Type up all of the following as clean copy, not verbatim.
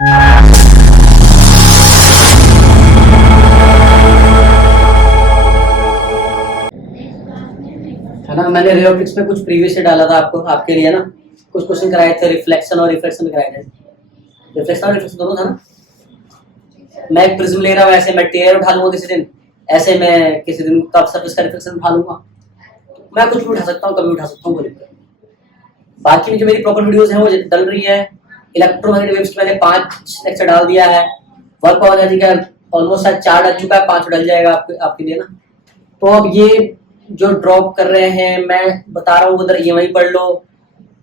है ना, मैंने रे ऑप्टिक्स में कुछ प्रीवियस से डाला था आपको, आपके लिए ना कुछ क्वेश्चन कराए थे, रिफ्लेक्शन और रिफ्रैक्शन कराए थे। रिफ्लेक्शन और रिफ्रैक्शन दोनों था ना। मैं एक प्रिज्म ले रहा हूँ, ऐसे मैं टेयर उठा लूंगा किसी दिन, ऐसे मैं किसी दिन कप सरफेस का रिफ्लेक्शन उठा लूंगा। मैं कुछ भी उठा सकता हूँ, कभी उठा सकता हूँ, कोई दिक्कत नहीं। बाकी में जो मेरी प्रॉपर वीडियोस हैं वो डल रही है। इलेक्ट्रोमैग्नेटिक वेव्स की मैंने 5 लेक्चर डाल दिया है। वर्क ऑन एनर्जी का ऑलमोस्ट 4 डल चुका है, 5 डल जाएगा आपके लिए ना। तो अब ये जो ड्रॉप कर रहे हैं मैं बता रहा हूँ, उधर EMI पढ़ लो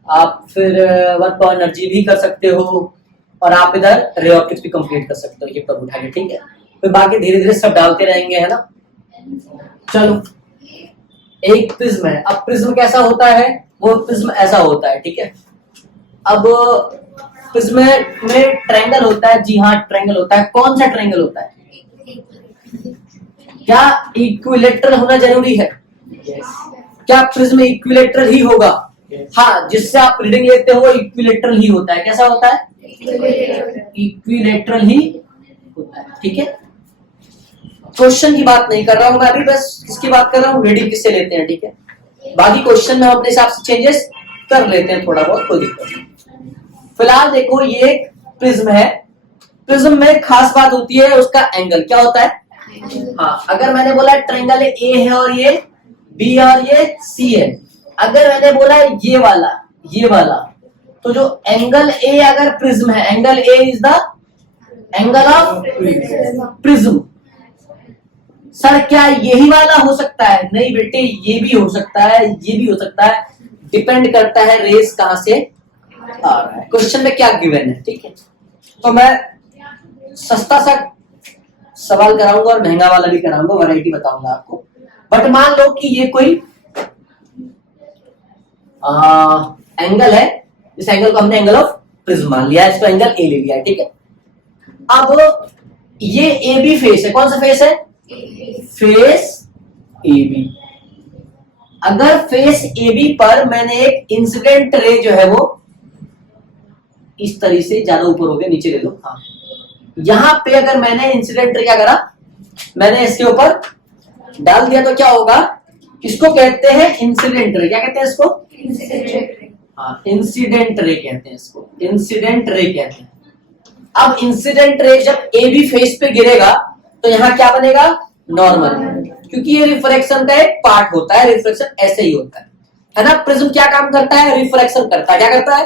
आप, फिर वर्क ऑन एनर्जी भी कर सकते हो, और आप इधर रे ऑप्टिक्स भी कंप्लीट कर सकते हो ये टॉप उठा के, ठीक है। फिर बाकी धीरे धीरे सब डालते रहेंगे, है ना। चलो, एक प्रिज्म है। अब प्रिज्म कैसा होता है, वो प्रिज्म ऐसा होता है, ठीक है। अब प्रिज्म में ट्रायंगल होता है, जी हाँ ट्रायंगल होता है। कौन सा ट्रायंगल होता है? क्या इक्विलेटरल होना जरूरी है? क्या प्रिज्म इक्विलेटरल ही होगा? हाँ, जिससे आप रीडिंग लेते हो वो इक्विलेटरल ही होता है। कैसा होता है? इक्विलेटरल ही होता है, ठीक है। क्वेश्चन की बात नहीं कर रहा हूं मैं अभी, बस किसकी बात कर रहा हूँ, रीडिंग किससे लेते हैं, ठीक है। बाकी क्वेश्चन में हम अपने हिसाब से चेंजेस कर लेते हैं थोड़ा बहुत, कोई दिक्कत नहीं। फिलहाल देखो, ये एक प्रिज्म है। प्रिज्म में खास बात होती है उसका एंगल। क्या होता है? हाँ, अगर मैंने बोला ट्रायंगल ए है और ये बी और ये सी है, अगर मैंने बोला ये वाला, तो जो एंगल ए अगर प्रिज्म है, angle A is the angle of prism. Sir क्या यही वाला हो सकता है? नहीं बेटे, ये भी हो सकता है, ये भी हो सकता है, डिपेंड करता है रेस कहां से आ रहा है, क्वेश्चन में क्या गिवन है, ठीक है। तो मैं सस्ता सा सवाल कराऊंगा और महंगा वाला भी कराऊंगा, वैरायटी बताऊंगा आपको। बट मान लो कि ये कोई एंगल है, इस एंगल को हमने एंगल ऑफ प्रिज्म मान लिया, इसको एंगल ए ले लिया है, ठीक है। अब ये ए बी फेस है। कौन सा फेस है? Face A B. अगर फेस ए बी पर मैंने एक इंसिडेंट रे जो है वो इस तरह से, ज्यादा ऊपर हो गया, नीचे ले लो, हाँ, यहां पे अगर मैंने इंसिडेंट रे क्या करा, मैंने इसके ऊपर डाल दिया, तो क्या होगा? इसको कहते हैं इंसिडेंट रे। क्या कहते हैं इसको? हाँ, इंसिडेंट रे कहते हैं इसको, इंसिडेंट रे कहते हैं। अब इंसिडेंट रे जब ए बी फेस पे गिरेगा तो यहाँ क्या बनेगा? नॉर्मल, क्योंकि ये रिफ्रैक्शन का एक पार्ट होता है, रिफ्रैक्शन ऐसे ही होता है ना। प्रिज्म क्या काम करता है? रिफ्रैक्शन करता है। क्या करता है?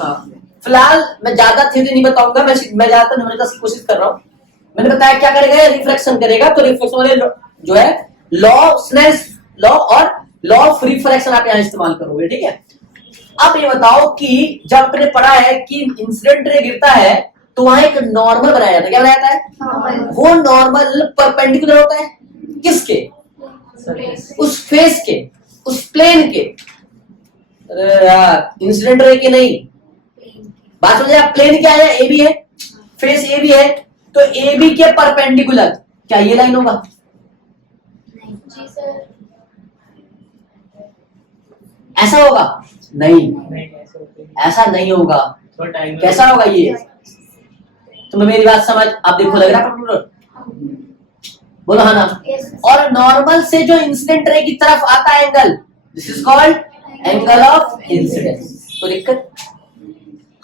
हाँ। फिलहाल मैं ज्यादा थ्योरी नहीं बताऊंगा, मैं ज्यादातर न्यूमेरिकल्स की कोशिश कर रहा हूं। मैंने बताया क्या करेगा, रिफ्रैक्शन करेगा, तो रिफ्रैक्शन वाले जो है लॉ, स्नेल्स लॉ और लॉ ऑफ रिफ्रैक्शन आप यहाँ इस्तेमाल करोगे, ठीक है। अब ये बताओ कि जब आपने पढ़ा है कि इंसिडेंट रे गिरता है तो वहां एक नॉर्मल बनाया जाता है। क्या बनाया जाता है? वो नॉर्मल परपेंडिकुलर होता है किसके? उस फेस के, उस प्लेन के। अरे यार, इंसिडेंट रे के नहीं, बात समझे आप। प्लेन क्या है? ए बी है, फेस ए बी है, तो ए बी के परपेंडिकुलर क्या ये लाइन होगा? जी सर। ऐसा होगा? नहीं, ऐसा नहीं होगा। कैसा होगा ये? तुम्हें मेरी बात समझ, आप देखो लग रहा है, बोलो हाँ ना। और नॉर्मल से जो इंसिडेंट रे की तरफ आता है angle, this is called angle of incidence. कोई दिक्कत?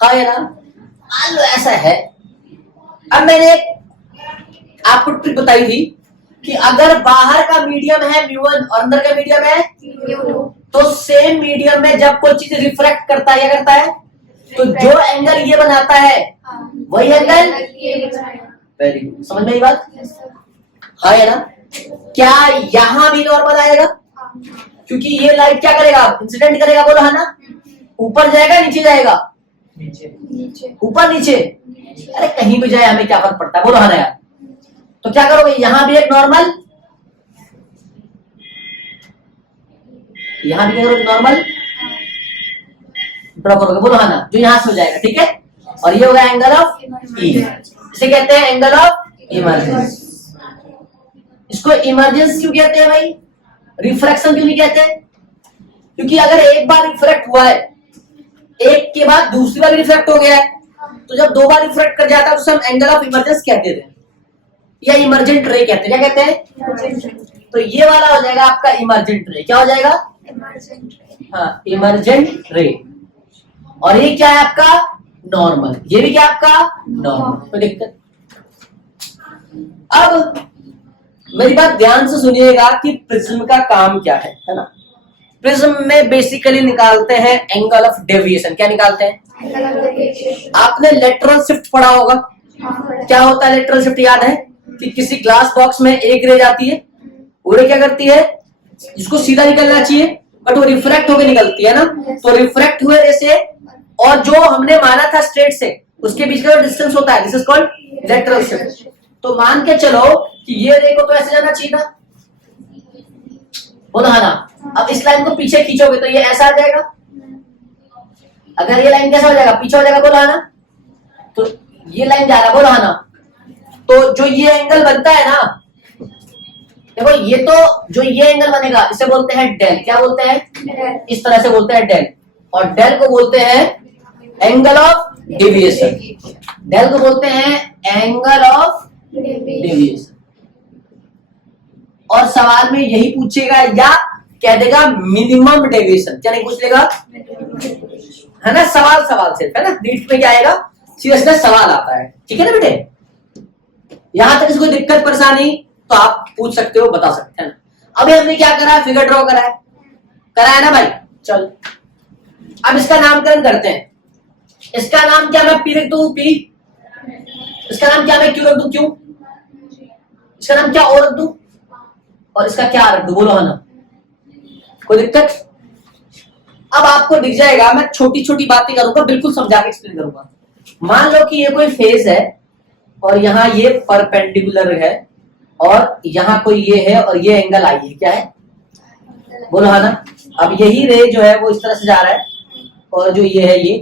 हाँ या ना? मान लो ऐसा है। अब मैंने आपको ट्रिक बताई थी कि अगर बाहर का मीडियम है म्यू1 और अंदर का मीडियम है म्यू2, तो सेम मीडियम में जब कोई चीज रिफ्रैक्ट करता है, क्या करता है? तो जो एंगल ये बनाता है वही एंगल। वेरी गुड, समझ में आई बात? हाँ या ना? क्या यहां भी नॉर्मल आएगा? क्योंकि ये लाइट क्या करेगा? इंसिडेंट करेगा, बोलो है ना। ऊपर जाएगा नीचे जाएगा? ऊपर नीचे। अरे कहीं भी जाए हमें क्या फर्क पड़ता है, बोलो है ना यार। तो क्या करोगे? यहां भी एक नॉर्मल, यहां भी करोगे नॉर्मल ड्रॉ करोगे, बोलो है ना, जो यहां से हो जाएगा, ठीक है। और ये होगा एंगल ऑफ ई, इसे कहते हैं एंगल ऑफ इमर्जेंस। इसको इमर्जेंस क्यों कहते हैं भाई? रिफ्रैक्शन क्यों नहीं कहते? क्योंकि अगर एक बार रिफ्रैक्ट हुआ है, एक के बाद दूसरी बार रिफ्रैक्ट हो गया है, तो जब 2 बार रिफ्रैक्ट कर जाता है तो उसे हम एंगल ऑफ इमर्जेंस कहते थे या इमर्जेंट रे कहते हैं। क्या कहते हैं? तो ये वाला हो जाएगा आपका इमर्जेंट रे। क्या हो जाएगा? हाँ, इमर्जेंट रे। और ये क्या है आपका? नॉर्मल। ये भी क्या आपका? नॉर्मल। कोई दिक्कत? अब मेरी बात ध्यान से सुनिएगा कि प्रिज्म का काम क्या है ना। प्रिज्म में बेसिकली निकालते हैं एंगल ऑफ डेविएशन। क्या निकालते हैं? आपने लेटरल शिफ्ट पढ़ा होगा। क्या होता है लेटरल शिफ्ट? याद है कि किसी ग्लास बॉक्स में एक रे जाती है, वो रे क्या करती है, जिसको सीधा निकलना चाहिए बट वो रिफ्रैक्ट होकर निकलती है ना। तो रिफ्रैक्ट हुए रे से और जो हमने माना था स्ट्रेट से उसके बीच का जो डिस्टेंस होता है, this is called lateral shift. तो मान के चलो कि ये रे को तो ऐसे जाना चाहिए था, बोला ना। अब इस लाइन को पीछे खींचोगे तो ये ऐसा आ जाएगा। अगर ये लाइन कैसा हो जाएगा? पीछे हो जाएगा, बोला ना। तो ये लाइन जा रहा, बोला ना। तो जो ये एंगल बनता है ना, देखो ये तो जो ये एंगल बनेगा इसे बोलते हैं डेल। क्या बोलते हैं? इस तरह से बोलते हैं डेल। और डेल को बोलते हैं एंगल ऑफ डेविएशन। डेल को बोलते हैं एंगल ऑफ डेविएशन। और सवाल में यही पूछेगा या कह देगा मिनिमम डेविएशन। क्या नहीं पूछ लेगा? है ना, सवाल सिर्फ, है ना। नीट में क्या आएगा? सीधा सीधा सवाल आता है। ठीक है ना बेटे? यहां तक कोई दिक्कत परेशानी तो आप पूछ सकते हो, बता सकते हैं ना। अभी हमने क्या करा? फिगर ड्रॉ करा है ना भाई। चल अब इसका नामकरण करते हैं। इसका नाम क्या मैं पी रख दू? पी। इसका नाम क्या मैं क्यू रख दू? क्यू। इसका नाम क्या और रख दू? और इसका क्या रख दू? बोलो है ना। कोई दिक्कत? अब आपको दिख जाएगा, मैं छोटी छोटी बातें करूंगा, बिल्कुल समझा के एक्सप्लेन करूंगा। मान लो कि ये कोई फेस है और यहाँ ये परपेंडिकुलर है और यहाँ कोई ये है और ये एंगल आई है। क्या है? बोलो है ना। अब यही रे जो है वो इस तरह से जा रहा है और जो ये है ये,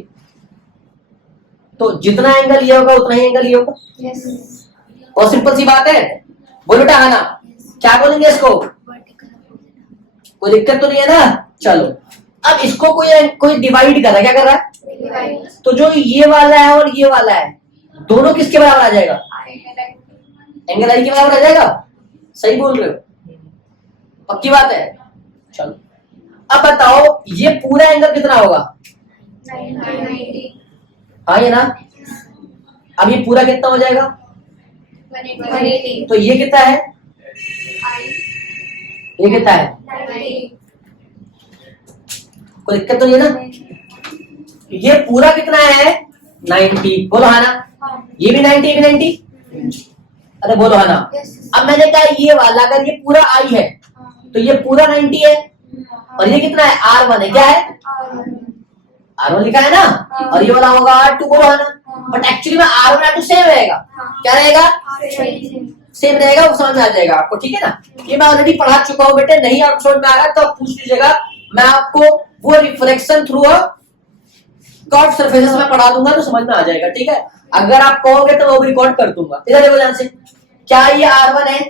तो जितना एंगल ये होगा उतना ही एंगल ये होगा। और सिंपल सी बात है। बोलो बेटा है ना। क्या बोलेंगे इसको? कोई दिक्कत तो नहीं है ना। चलो अब इसको कोई डिवाइड कर रहा है। क्या कर रहा है? तो जो ये वाला है और ये वाला है दोनों किसके बराबर आ जाएगा? एंगल आई के बराबर आ जाएगा। सही बोल रहे हो? पक्की बात है। चलो अब बताओ ये पूरा एंगल कितना होगा? हाँ ये ना। अब ये पूरा कितना हो जाएगा? तो ये कितना है? ये कितना है? कोई दिक्कत तो नहीं है ना। ये पूरा कितना है? 90। बोलो है ना। ये भी 90, ये भी 90। अरे बोलो है ना। अब मैंने कहा ये वाला अगर ये पूरा आई है तो ये पूरा 90 है और ये कितना है? R1 है। क्या है? R1 लिखा है ना। और ये वाला होगा R2। बोलो है ना। बट एक्चुअली में R1 R2 सेम रहेगा। क्या रहेगा? सेम रहेगा। वो समझ में आ जाएगा आपको। ठीक है ना। ये मैं ऑलरेडी पढ़ा चुका हूँ बेटे। नहीं आपको समझ में आ रहा तो आप पूछ लीजिएगा। मैं आपको वो रिफ्लेक्शन थ्रू कर्व सरफेसेस में पढ़ा दूंगा तो समझ में आ जाएगा। ठीक है। अगर आप कहोगे तो वो भी रिकॉर्ड कर दूंगा। इधर देखो ध्यान से। क्या ये R1 है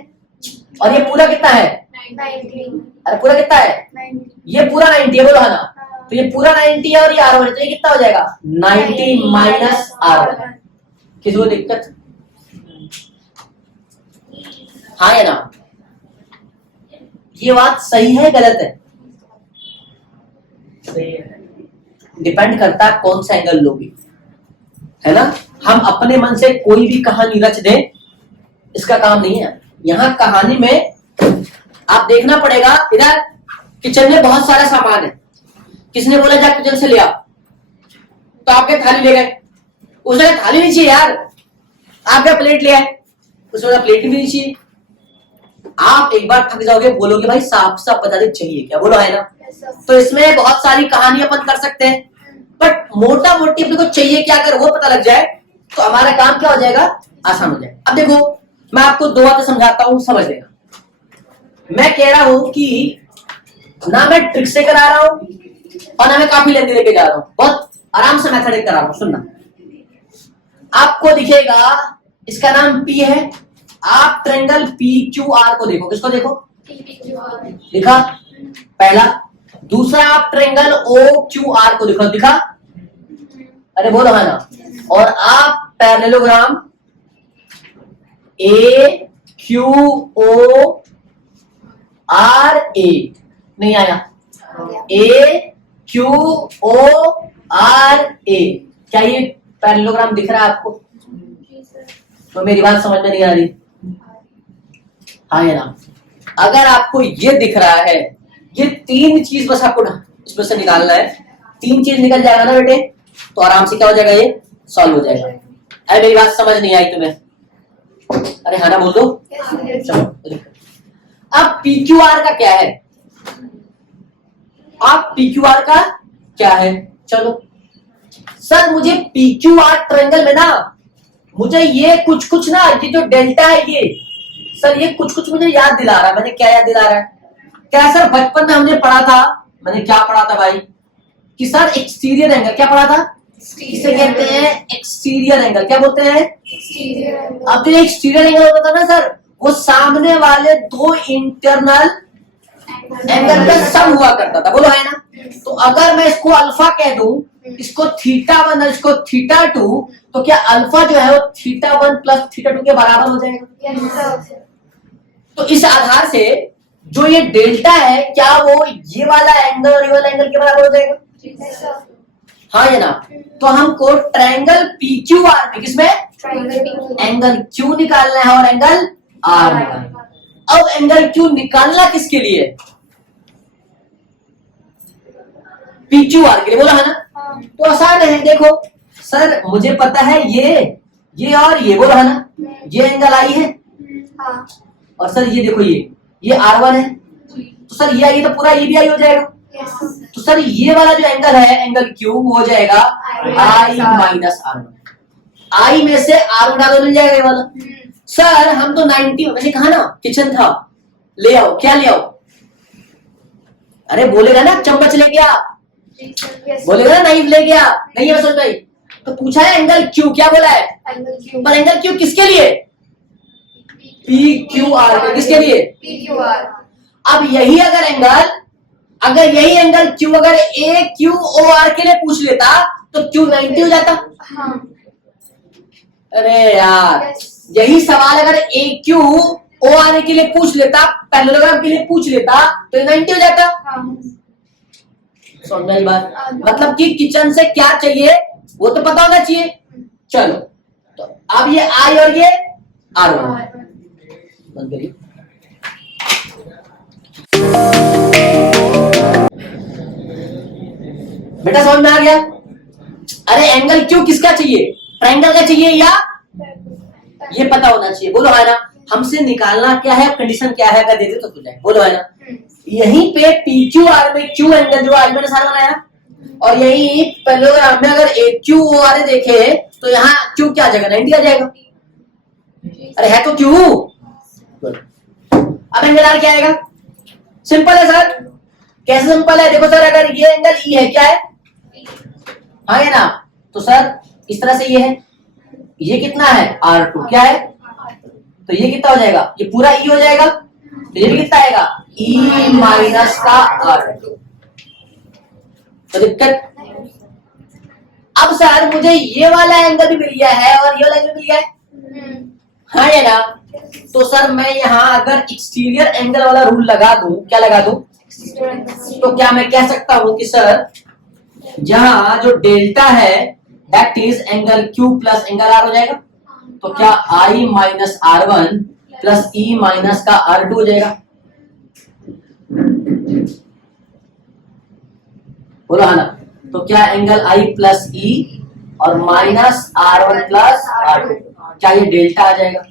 और ये पूरा कितना है? 90। अरे पूरा कितना है? 90। ये पूरा 90 है। बोलो है ना। तो ये पूरा 90 है और ये R1 है तो ये कितना हो जाएगा? 90 माइनस R1। किसी को दिक्कत? हाँ या ना। ये बात सही है गलत है? डिपेंड करता है कौन सा एंगल लोगे, है ना। हम अपने मन से कोई भी कहानी रच दें, इसका काम नहीं है। यहाँ कहानी में आप देखना पड़ेगा। इधर किचन में बहुत सारा सामान है, किसने बोला जा किचन से ले आओ, तो आपके थाली ले गए। उसने थाली नहीं चाहिए यार, आपका प्लेट ले आए, उसने प्लेट भी नहीं चाहिए। आप एक बार थक जाओगे, बोलोगे भाई साफ साफ बता दे चाहिए क्या। बोलो है ना। तो इसमें बहुत सारी कहानी अपन कर सकते हैं, बट मोटा मोटी अपने को चाहिए क्या, अगर वो पता लग जाए तो हमारा काम क्या हो जाएगा? आसान हो जाएगा। अब देखो मैं आपको दो बातें समझाता हूं, समझ लेना। मैं कह रहा हूं कि ना मैं ट्रिक से करा रहा हूं और ना मैं काफी लेंदी लेके जा रहा हूं, बहुत आराम से मैथड करा रहा हूं। सुनना, आपको दिखेगा इसका नाम P है। आप ट्रायंगल PQR को देखो। किसको देखो? दिखा पहला। दूसरा आप ट्रायंगल OQR को देखो। दिखा? अरे बोलो है ना। और आप parallelogram A Q O R A, नहीं आया, ए क्यू ओ आर ए, क्या ये पैरेललोग्राम दिख रहा है आपको? तो मेरी बात समझ में नहीं आ रही? हाँ या ना? अगर आपको ये दिख रहा है, ये तीन चीज बस आपको इसमें से निकालना है, तीन चीज निकल जाएगा ना बेटे, तो आराम से क्या हो जाएगा, ये सॉल्व हो जाएगा। अरे मेरी बात समझ नहीं आई तुम्हें? अरे हाँ ना बोल दो। चलो अब PQR का क्या है? आप PQR का क्या है? चलो सर मुझे PQR ट्रायंगल में ना, मुझे ये कुछ कुछ ना, ये जो डेल्टा है ये, सर ये कुछ कुछ मुझे याद दिला रहा है। मैंने क्या याद दिला रहा है? क्या सर बचपन में हमने पढ़ा था, मैंने क्या पढ़ा था भाई, कि सर एक्सटीरियर एंगल, क्या पढ़ा था? इसे कहते हैं एक्सटीरियर एंगल। क्या बोलते हैं? अब जो एक्सटीरियर एंगल होता था ना सर, वो सामने वाले दो इंटरनल एंगल का सम हुआ करता था, बोलो है ना? तो अगर मैं इसको अल्फा कह दूं, इसको θ1 और इसको θ2, तो क्या अल्फा जो है वो θ1 प्लस θ2 के बराबर हो जाएगा? तो इस आधार से जो ये डेल्टा है, क्या वो ये वाला एंगल और ये वाला एंगल के बराबर हो जाएगा? हाँ या ना? तो हमको ट्रायंगल PQR में, किसमें? एंगल Q निकालना है और एंगल R निकालना है। अब एंगल Q निकालना किसके लिए? PQR के लिए, बोला है ना? तो आसान है, देखो सर मुझे पता है ये और ये, बोला है ना? ये एंगल I है, और सर ये देखो ये R1 है, तो सर ये तो पूरा ये भी I हो जाएगा। तो सर ये वाला जो एंगल है, एंगल Q, वो हो जाएगा I माइनस R1। I में से R1 डालो, मिल जाएगा ये वाला। सर हम तो 90, मैंने कहा ना किचन था, ले आओ, क्या ले आओ? अरे बोलेगा ना चम्मच ले गया, बोलेगा ना नाइफ ले गया, नहीं है समझ भाई? तो पूछा है एंगल Q, क्या बोला है? पर एंगल Q किसके लिए? PQR के, किसके लिए? PQR। अब यही अगर यही एंगल Q अगर AQOR के लिए पूछ लेता तो Q 90 हो जाता। हाँ। अरे यार, यही सवाल अगर AQOR के लिए पूछ लेता, पैरेललोग्राम के लिए पूछ लेता, तो 90 हो जाता। हाँ। समझ में बात? मतलब कि किचन से क्या चाहिए वो तो पता होना चाहिए। चलो तो अब ये I और ये R1 बंद करिए। बेटा समझ में आ गया? अरे एंगल Q किसका चाहिए? ट्रायंगल का चाहिए या? ये पता होना चाहिए, बोलो है ना? हमसे निकालना क्या है, कंडीशन क्या है, अगर देते तो खुल जाए, बोलो है ना? यहीं पे PQR में Q एंगल जो आज मैंने सारा बनाया, और यही पैरेललोग्राम में अगर AQOR देखे तो यहाँ Q क्या आ जाएगा? 90 आ जाएगा। अरे है तो Q। अब एंगल R क्या आएगा? सिंपल है सर। कैसे सिंपल है? देखो सर, अगर ये एंगल E है, क्या है? हाँ है ना? तो सर इस तरह से ये है, ये कितना है? R2, क्या है? तो ये कितना हो जाएगा? ये पूरा E हो जाएगा, तो ये भी कितना आएगा? E माइनस का R2। तो दिक्कत? अब सर मुझे ये वाला एंगल भी मिल गया है और ये वाला एंगल मिल गया है, हाँ है ना? तो सर मैं यहाँ अगर एक्सटीरियर एंगल वाला रूल लगा दूं, क्या लगा दूं? तो क्या मैं कह सकता हूं कि सर जहां जो डेल्टा है that is angle Q plus angle R हो जाएगा, तो क्या I minus R1 plus E minus का R2 हो जाएगा? बोलो हाँ ना? तो क्या एंगल I प्लस E और माइनस R1 प्लस R2, क्या ये डेल्टा आ जाएगा?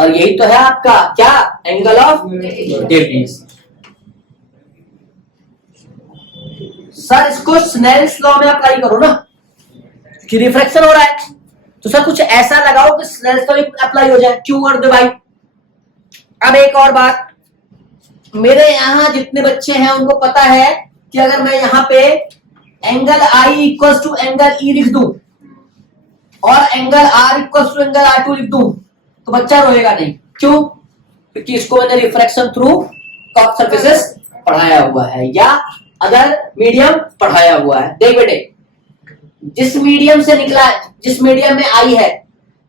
और यही तो है आपका क्या? Angle of deviation. सर इसको स्नेल्स लॉ में अप्लाई करो ना, कि रिफ्रैक्शन हो रहा है, तो सर कुछ ऐसा लगाओ कि स्नेल्स लॉ में अप्लाई हो जाए, Q और डिवाई। अब एक और बात, मेरे यहाँ जितने बच्चे हैं उनको पता है कि अगर मैं यहाँ पे angle I equal to angle E लिख दूं और angle R equal to angle R2 लिख दूं, तो बच्चा रोएगा नहीं। क्यों? क्योंकि इसको मैंने रिफ्रैक्शन थ्रू कर्व सरफेसेस पढ़ाया हुआ है, या अदर मीडियम पढ़ाया हुआ है। देख बेटे, जिस मीडियम से निकला, जिस मीडियम में आई है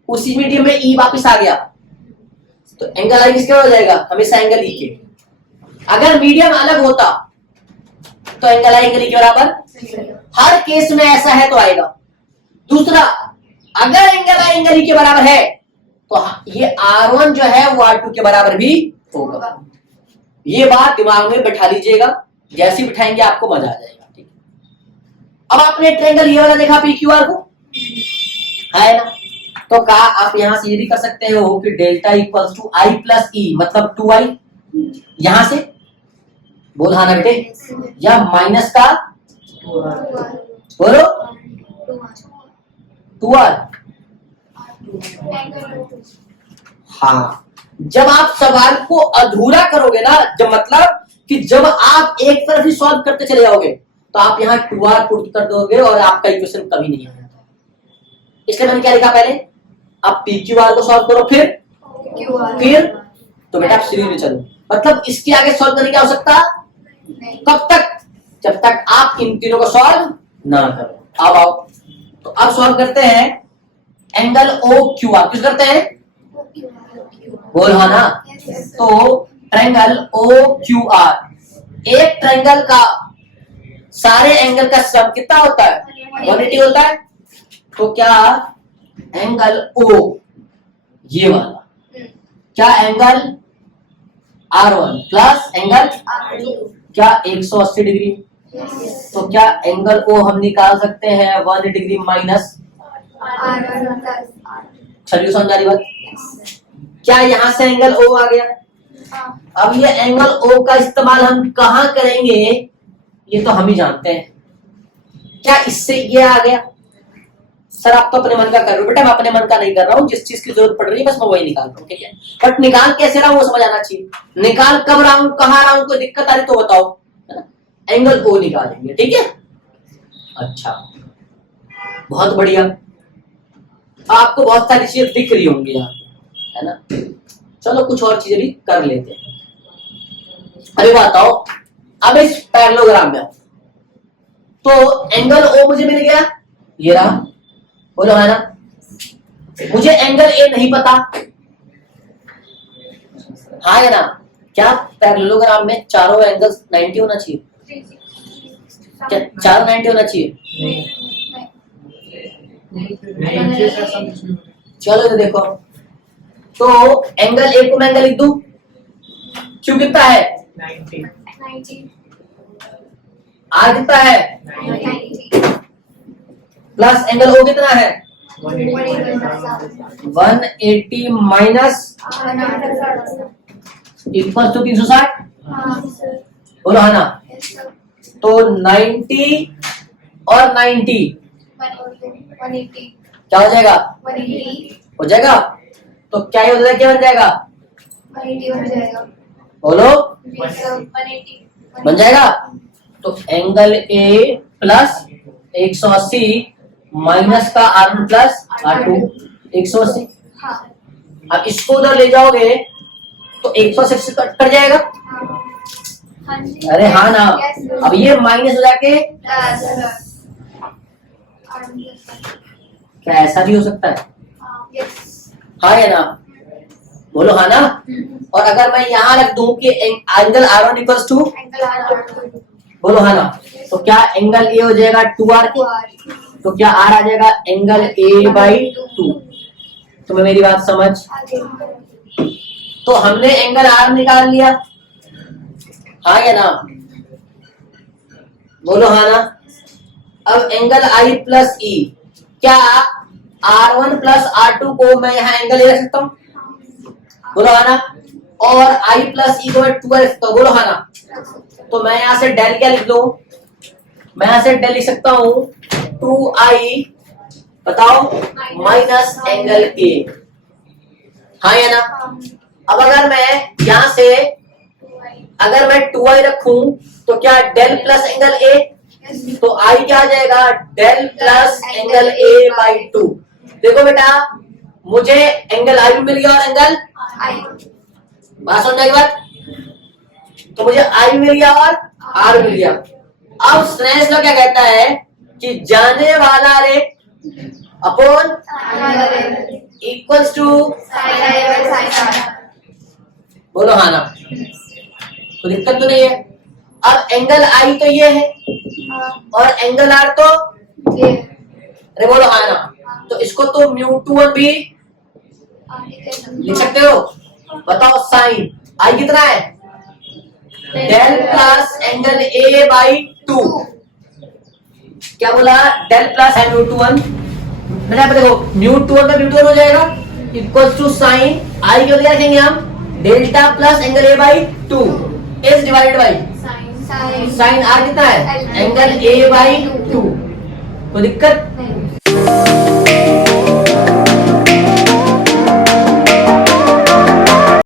उसी मीडियम में ई वापस आ गया, तो एंगल आई किसके हो जाएगा, हमेशा एंगल ई के। अगर मीडियम अलग होता तो एंगल आई एंगल ई के बराबर, हर केस में ऐसा है तो आएगा। दूसरा, अगर एंगल आई एंगल ई के बराबर है तो ये R1 जो है वो R2 के बराबर भी होगा। ये बात दिमाग में बैठा लीजिएगा, जैसे बिठाएंगे आपको मजा आ जाएगा। ठीक है, अब आपने ट्रायंगल ये वाला देखा PQR को, है ना, तो कहा आप यहां से ये भी कर सकते हो कि delta equals to I plus E, मतलब 2i, यहां से बोल हाँ ना बेटे, या माइनस का बोलो 2r। हाँ, जब आप सवाल को अधूरा करोगे ना, जब मतलब कि जब आप एक तरफ ही सॉल्व करते चले जाओगे तो आप यहाँ 2r पुट कर दोगे और आपका इक्वेशन कभी नहीं आएगा। इसलिए मैंने क्या लिखा पहले, आप PQR को सॉल्व करो, फिर तो बेटा आप सीरीज में चलो, मतलब इसके आगे सॉल्व करने की आवश्यकता कब तक, जब तक आप इन तीनों को सॉल्व ना करो। अब आओ, तो अब सॉल्व करते हैं एंगल OQR, किस करते हैं, बोल हाँ ना, तो ट्रायंगल OQR, एक ट्रायंगल का सारे एंगल का सम कितना होता है, 180 होता है। तो क्या एंगल O ये वाला, क्या एंगल R1 प्लस एंगल क्या 180 डिग्री, तो क्या एंगल O हम निकाल सकते हैं 180 डिग्री माइनस, चलिए समझा रही बात, क्या यहां से एंगल O आ गया। अब ये एंगल O का इस्तेमाल हम कहां करेंगे ये तो हम ही जानते हैं, क्या इससे ये आ गया। सर आप तो अपने मन का कर रहे हो, बेटा मैं अपने मन का नहीं कर रहा हूँ, जिस चीज की जरूरत पड़ रही है बस मैं वही निकाल रहा हूँ, ठीक है, बट निकाल कैसे रहा हूँ वो समझ आना चाहिए, निकाल कब रहा हूँ, कहाँ रहा हूँ, कोई दिक्कत आ रही तो बताओ, है ना, एंगल O निकालेंगे, ठीक है। अच्छा, बहुत बढ़िया, आपको बहुत सारी चीजें दिख रही होंगी यहाँ, है ना, चलो कुछ और चीजें भी कर लेते हैं। अरे बताओ, अब इस पैरेललोग्राम में तो एंगल O मुझे मिल गया, ये रहा, बोलो है ना, मुझे एंगल A नहीं पता, हाँ है ना, क्या पैरेललोग्राम में चारों एंगल्स 90 होना चाहिए, क्या चारों 90 होना चाहिए, चलो तो देखो, तो एंगल A को मैं एंगल लिख दूं, क्यों कितना है 90, R कितना है प्लस एंगल O कितना है 180 माइनस इक्वल टू 360, बोलो है ना, तो 90 और 90 क्या हो जाएगा, हो जाएगा, तो क्या ही हो जाएगा, क्या बन जाएगा, बोलो बन जाएगा, तो एंगल A प्लस 180 माइनस का R1 प्लस R2 180। अब इसको उधर ले जाओगे तो 180 से कट कर जाएगा, अरे हाँ ना, अब ये माइनस हो जाके क्या ऐसा भी हो सकता है, हाँ है ना, बोलो हाँ ना, और अगर मैं यहाँ रख दूं कि एंगल R1 इक्वल्स टू, बोलो हाँ ना, तो क्या एंगल A हो जाएगा 2R, तो क्या R आ जाएगा एंगल A/2। तुम्हें मेरी बात समझ, तो हमने एंगल R निकाल लिया, हाँ या ना, बोलो हाँ ना। अब एंगल I प्लस E, क्या R1 प्लस R2 को मैं यहाँ एंगल ले रख सकता हूँ, बोलो हाँ ना, और I प्लस E को मैं 2 रख सकता हूँ, बोलो हाँ ना, तो मैं यहाँ से डेल क्या लिख लूं, मैं यहाँ से डेल लिख सकता हूँ 2i, बताओ, माइनस एंगल A, हाँ या ना। अब अगर मैं यहाँ से अगर मैं 2i रखूं तो क्या डेल प्लस एंगल A, तो I क्या आ जाएगा डेल प्लस एंगल A/2। देखो बेटा मुझे एंगल I भी मिल गया और एंगल बात समझ आई बात, तो मुझे I मिल गया और R मिल गया। अब स्नेल्स लॉ क्या कहता है कि जाने वाला रे अपॉन इक्वल्स टू, बोलो हाँ ना, कोई दिक्कत तो नहीं है। अब एंगल आई तो ये है और एंगल आर तो, अरे बोलो हाँ ना, तो इसको तो म्यू2 भी लिख सकते हो। बताओ साइन आई कितना है, del plus angle A by 2, क्या बोला, डेल प्लस है म्यू2। मैंने यहाँ पे देखो म्यू2 में म्यू2 हो जाएगा इक्वल टू साइन आई की वजह रखेंगे हम delta plus angle A by 2 is divided by sine R कितना है, एंगल ए बाई 2। कोई दिक्कत